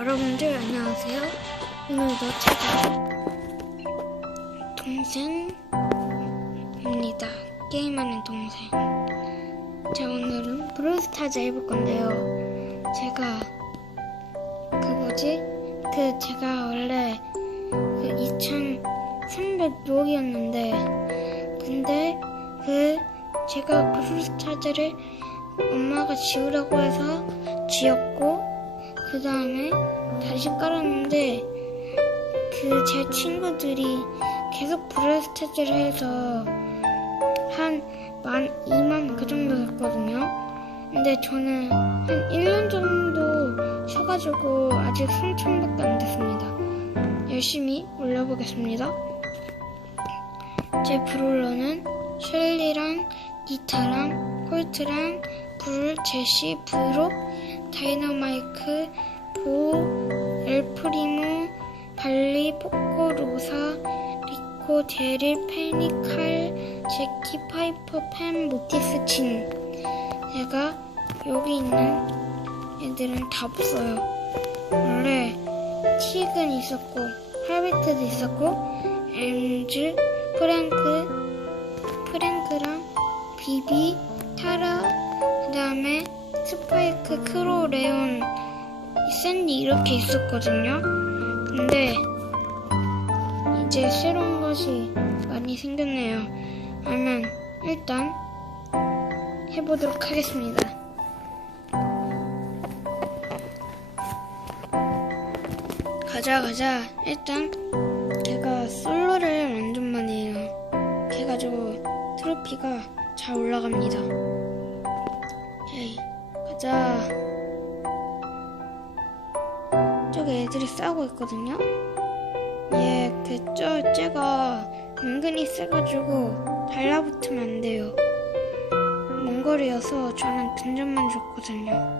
여러분들 안녕하세요. 오늘도 제가 동생입니다. 게임하는 동생. 자 오늘은 브롤스타즈 해볼 건데요. 제가 그 뭐지? 그 제가 원래 그 2300록이었는데 근데 그 제가 브롤스타즈를 엄마가 지우라고 해서 지었고 그 다음에 다시 깔았는데 그 제 친구들이 계속 브레스트를 해서 한 만, 2만 그 정도 됐거든요. 근데 저는 한 1년 정도 쉬어가지고 아직 3천밖에 안 됐습니다. 열심히 올려보겠습니다. 제 브롤러는 셸리랑 니타랑 홀트랑 불, 제시, 브로, 다이너마이크, 보, 엘프리모, 발리, 포코, 로사, 리코, 데릴, 페니, 칼, 제키, 파이퍼, 펜, 모티스, 진. 제가 여기 있는 애들은 다 없어요. 원래 틱은 있었고, 할베트도 있었고, 엠즈, 프랭크, 프랭크랑 비비, 타라, 그 다음에 스파이크, 크로, 레온, 샌디 이렇게 있었거든요. 근데 이제 새로운 것이 많이 생겼네요. 그러면 일단 해보도록 하겠습니다. 가자 가자. 일단 제가 솔로를 완전 많이 해요. 그래가지고 트로피가 잘 올라갑니다. 가자. 저기 애들이 싸우고 있거든요. 얘, 그, 저, 쟤가 은근히 세가지고 달라붙으면 안 돼요. 먼 거리여서 저는 근접만 줬거든요.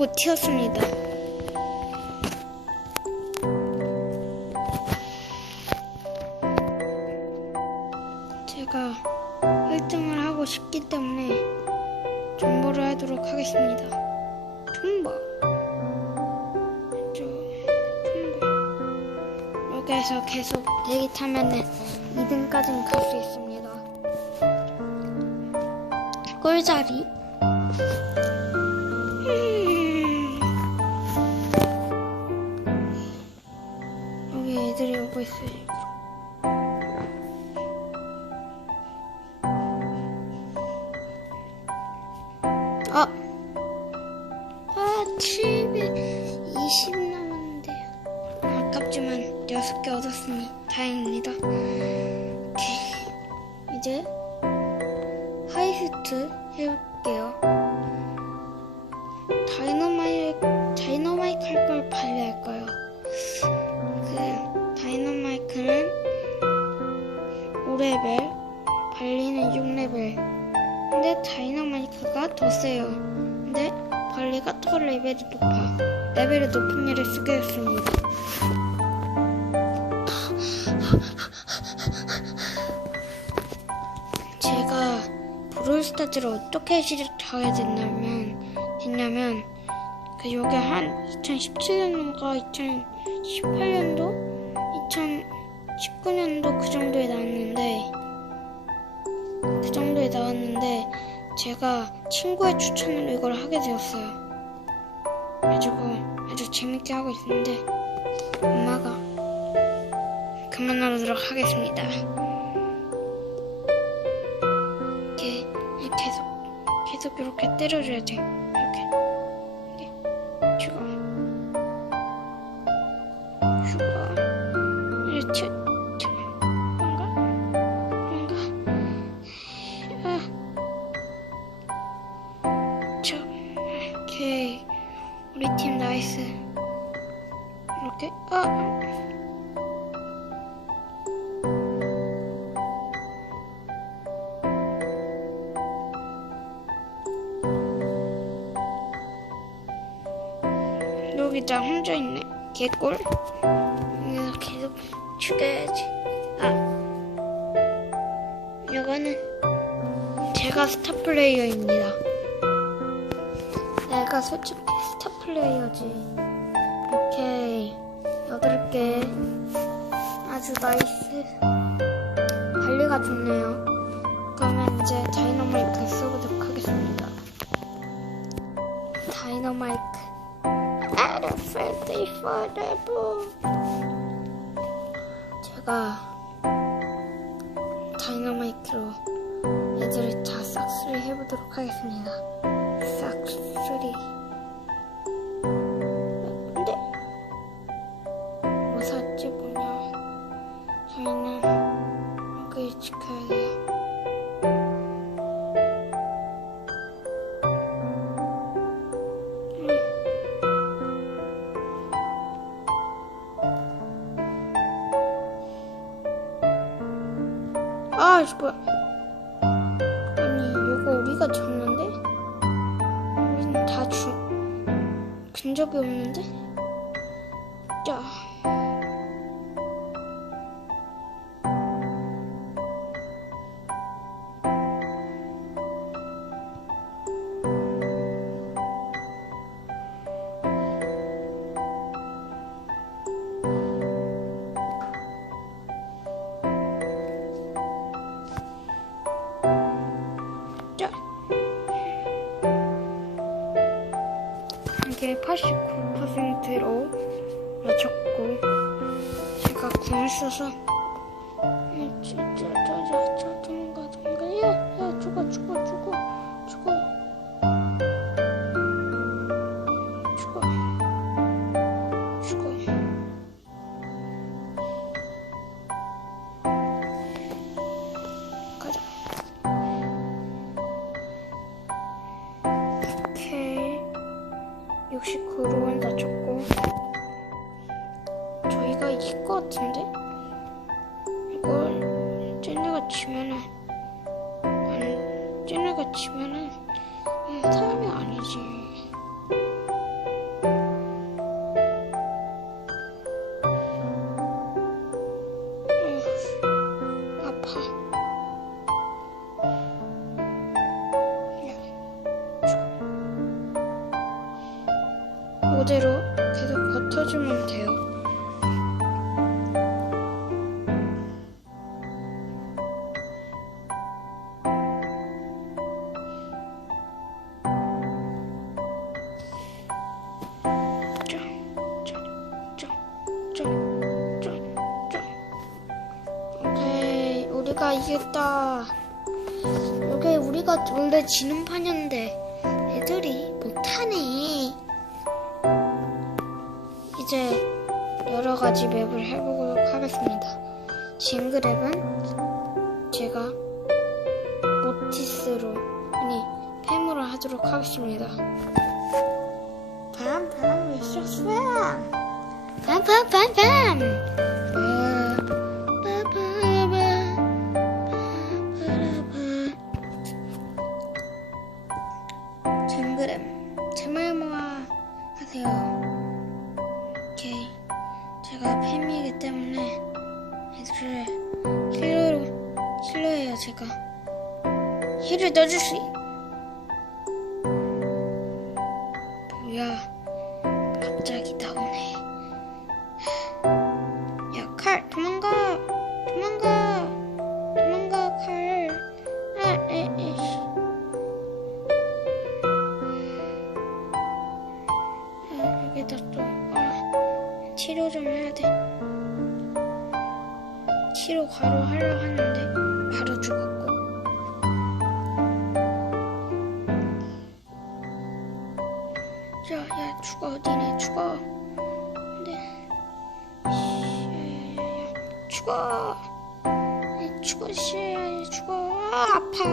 먹고 튀었습니다. 제가 1등을 하고 싶기 때문에 존버를 하도록 하겠습니다. 존버. 저, 존버. 여기에서 계속 대기 타면은 2등까지는 갈 수 있습니다. 꿀자리. 오고 있어요. 아, 아, 720 남았는데요. 아깝지만 6개 얻었으니 다행입니다. 오케이. 이제 하이스트 해볼게요. 다이너마이크가 더 세요. 근데 발리가 더 레벨이 높아. 레벨이 높은 일을 쓰게 됐습니다. 제가 브롤스타즈를 어떻게 시작하게 됐냐면 됐냐면 그 요게 한 2017년인가 2018년도 2019년도 그 정도에 나왔는데 그 정도에 나왔는데 제가 친구의 추천으로 이걸 하게 되었어요. 그래가지고 아주 재밌게 하고 있는데 엄마가 그만하도록 하겠습니다. 이렇게 계속 계속 이렇게 때려줘야 돼. 여기다 혼자 있네. 개꿀. 여기서 계속 죽여야지. 아. 이거는 제가 스타 플레이어입니다. 내가 솔직히 스타 플레이어지. 오케이. 여덟 개. 아주 나이스. 관리가 좋네요. 그러면 이제 다이너마이크 써보도록 하겠습니다. 다이너마이크. Don't feel safe forever. 제가 다이너마이트로 애들을 다 싹쓸이 해보도록 하겠습니다. 싹쓸이. 근데 뭐 샀지 뭐냐? 저희는 여기 지켜야 돼요. 아, 이거 뭐야? 아니, 이거 우리가 졌는데? 우리는 다 죽, 근접이 없는데? 49%로 맞췄고 제가 궁을 써서 69로 낮췄고. 저희가 이길 것 같은데? 이걸 쟤네가 치면은 아니 쟤네가 치면은 음, 사람이 아니지 5대로 계속 버텨주면 돼요. 해보도록 하겠습니다. 징그랩은 제가 모티스로 아니 팸으로 하도록 하겠습니다. 팜팜 미스터 팜 팜팜팜팜 힐러예요 제가. 힐을 넣어줄 수. 있- 뭐야? 자, 야 죽어 니네 죽어. 네. 죽어. 야, 죽어 씨 죽어. 아, 아파.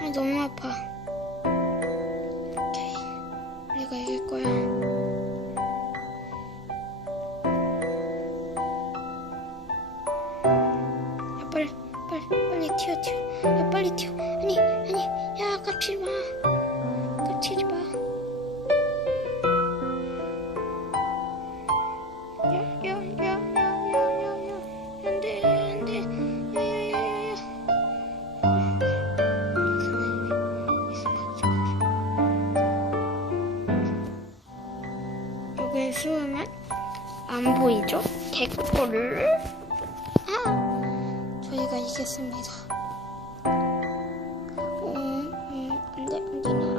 아, 너무 아파. 오케이. 우리가 이길 거야. 야, 100골을 아, 저희가 이겼습니다. 음, 음, 안돼, 안돼, 안돼,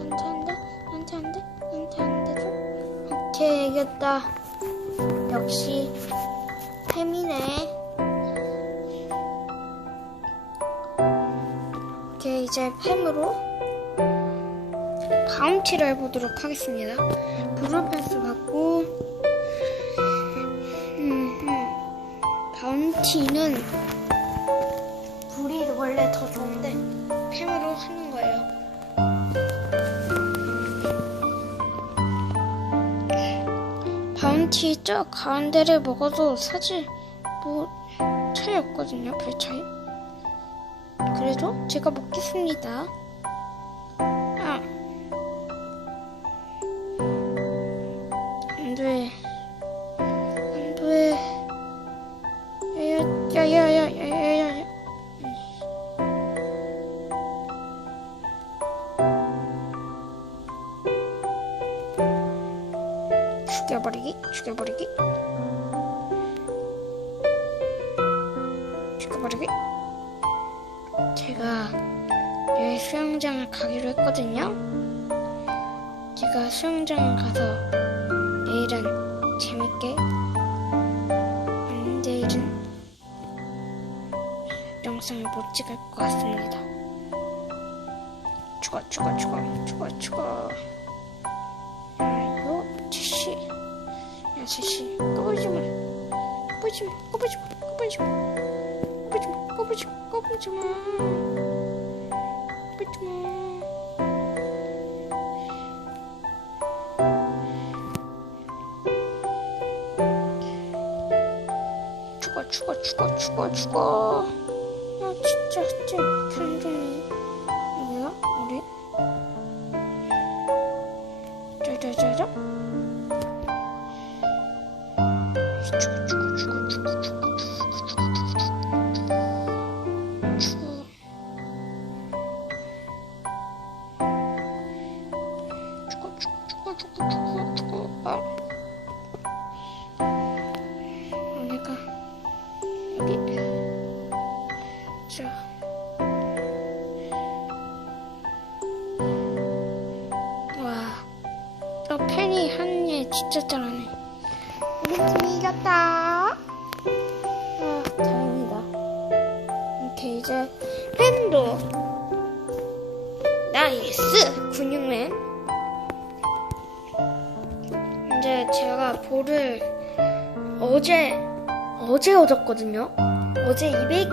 안돼, 안돼, 안돼, 안돼, 안돼, 안 오케이, 이겼다. 역시 햄이네. 오케이, 이제 팸으로 다음 티를 해보도록 하겠습니다. 브로펜스 받고 바운티는 불이 원래 더 좋은데 햄으로 하는 거예요. 바운티 저 가운데를 먹어도 사실 뭐 차이 없거든요, 별 차이. 그래도 제가 먹겠습니다. 가기로 했거든요. 제가 수영장을 가서 내일은 재밌게, 음, 내일은 영상을 못 찍을 것 같습니다. 죽어, 죽어, 죽어, 죽어, 죽어. 아이고, 제시. 야, 제시. 꺼버리지 마. 꺼버리지 마, 꺼버리지 마, 꺼버리지 마. 꺼버리지 마, 꺼버리지 마, 꺼버리지 마. 죽어, 죽어, 죽어, 죽어. 아, 진짜, 진짜, 감동이. 자 와, 저 팬이 일 진짜 잘하네. 우리 팀이 이겼다. 아, 다행이다. 이렇게 이제 팬도 나이스 근육맨. 이제 제가 볼을 어제 어제 얻었거든요. 어제 200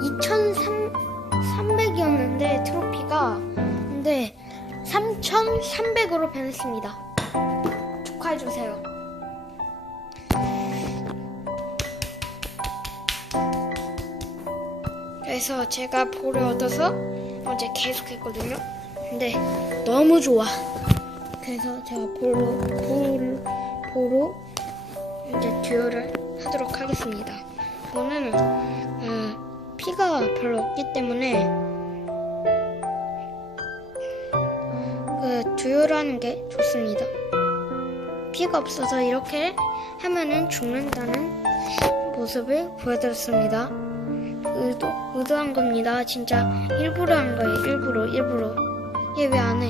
2,300이었는데 트로피가 근데 3,300으로 변했습니다. 축하해 주세요. 그래서 제가 볼을 얻어서 어제 계속 했거든요. 근데 너무 좋아. 그래서 제가 볼로 볼 보로 이제 듀오를 하도록 하겠습니다. 저는 어, 피가 별로 없기 때문에 그 듀오를 하는 게 좋습니다. 피가 없어서 이렇게 하면은 죽는다는 모습을 보여드렸습니다. 의도, 의도한 겁니다. 진짜 일부러 한 거예요. 일부러, 일부러. 얘 왜 안 해?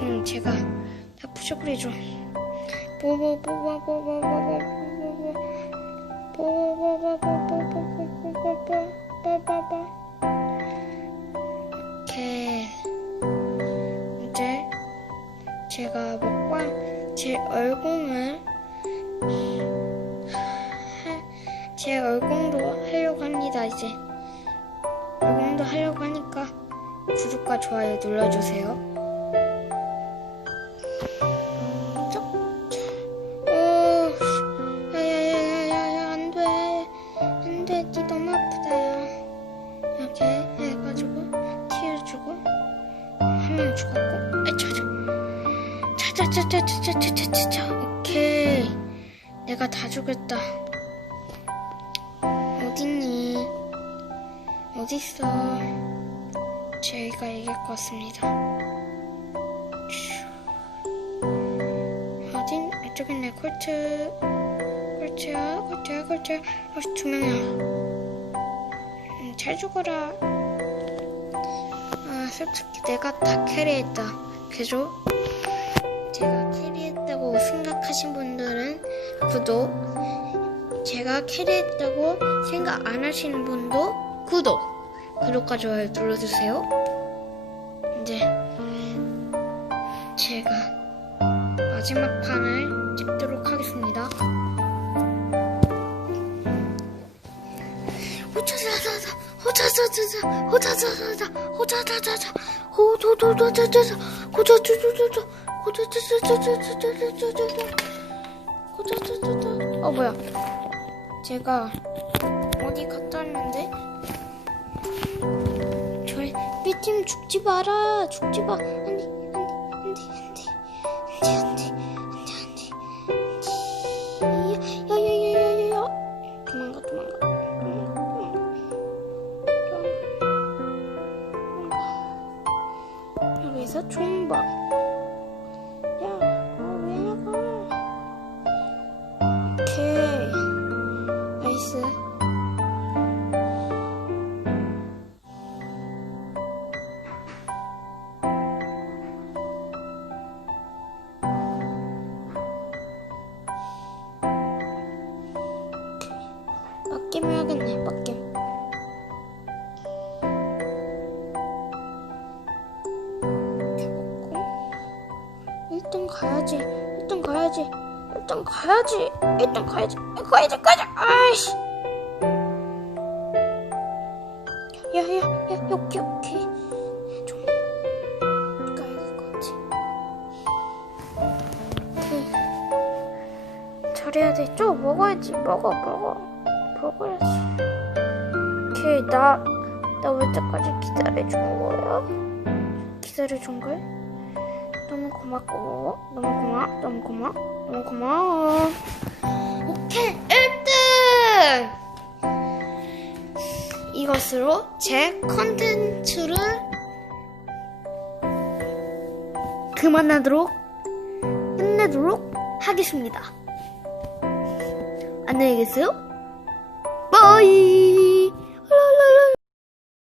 음, 제가 다 부셔버리죠. 이렇게 이제 제가 먹방 제 얼공을 하- 제 얼공도 하려고 합니다 이제 얼공도 하려고 하니까 구독과 좋아요 눌러주세요. 차차차차차차차차 오케이. 내가 다 죽였다. 어딨니? 어딨어? 제이가 이길 것 같습니다. 어딘? 이쪽엔 내 콜트. 콜트야 콜트야 콜트야 어, 두 명이야. 음, 잘 죽어라. 아 솔직히 내가 다 캐리했다. 그죠? 제가 캐리했다고 생각하신 분들은 구독. 제가 캐리했다고 생각 안 하시는 분도 구독. 구독과 좋아요 눌러주세요. 이제 제가 마지막 판을 찍도록 하겠습니다. 호자자자자, 호자자자자, 호자자자자, 호자자자자, 호도도도자자자, 호자자자자 어 뭐야? 제가 어디 갔다 왔는데? 저희 B팀 죽지 마라 죽지 마. 빡겜 해야겠네, 먹고. 일단 가야지. 일단 가야지. 일단 가야지. 일단 가야지. 가야지, 가야지. 아이씨. 야, 야, 야, 여기, 여기. 좀 가야 될것 같지. 오케이. 잘해야 돼. 좀 먹어야지. 먹어, 먹어. 먹어야지. 오케이, 나, 나왜 때까지 기다려준 거야? 기다려준 걸? 너무 고맙고, 너무 고마, 너무 고마, 너무 고마워. 오케이, 1등! 이것으로 제 컨텐츠를 그만하도록, 끝내도록 하겠습니다. 안녕히 계세요. 可以。